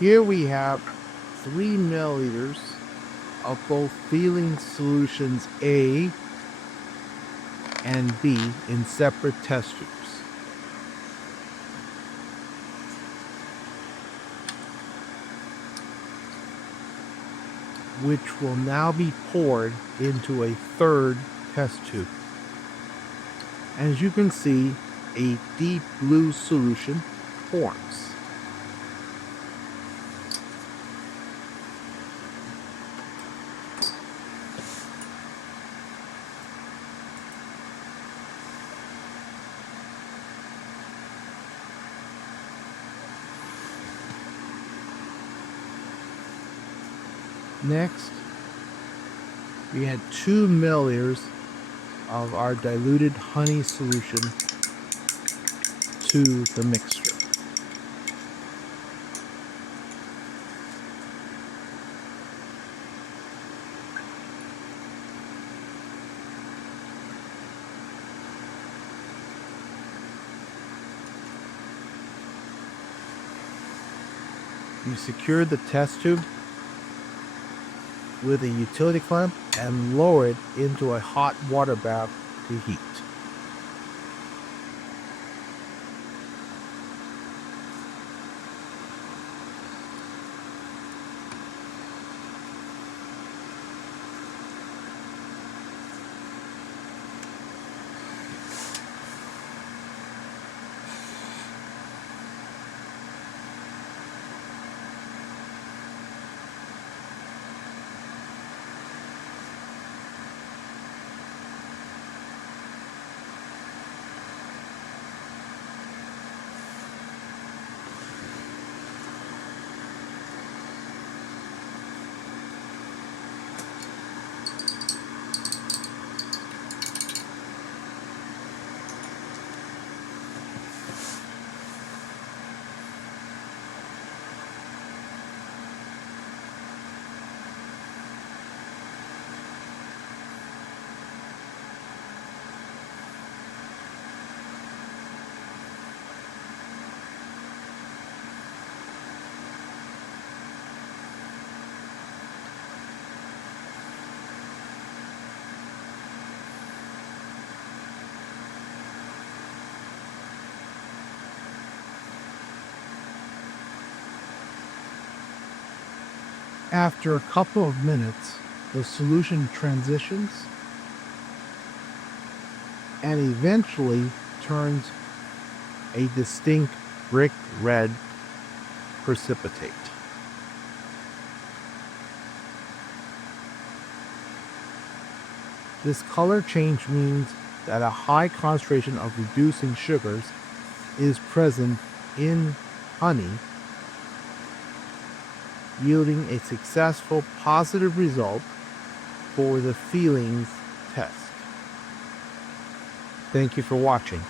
Here we have 3 milliliters of both Fehling solutions A and B in separate test tubes. Which will now be poured into a third test tube. As you can see, a deep blue solution forms. Next, we add 2 milliliters of our diluted honey solution to the mixture. You secure the test tube with a utility clamp and lower it into a hot water bath to heat. After a couple of minutes, the solution transitions and eventually turns a distinct brick red precipitate. This color change means that a high concentration of reducing sugars is present in honey, yielding a successful positive result for the Fehling's test. Thank you for watching.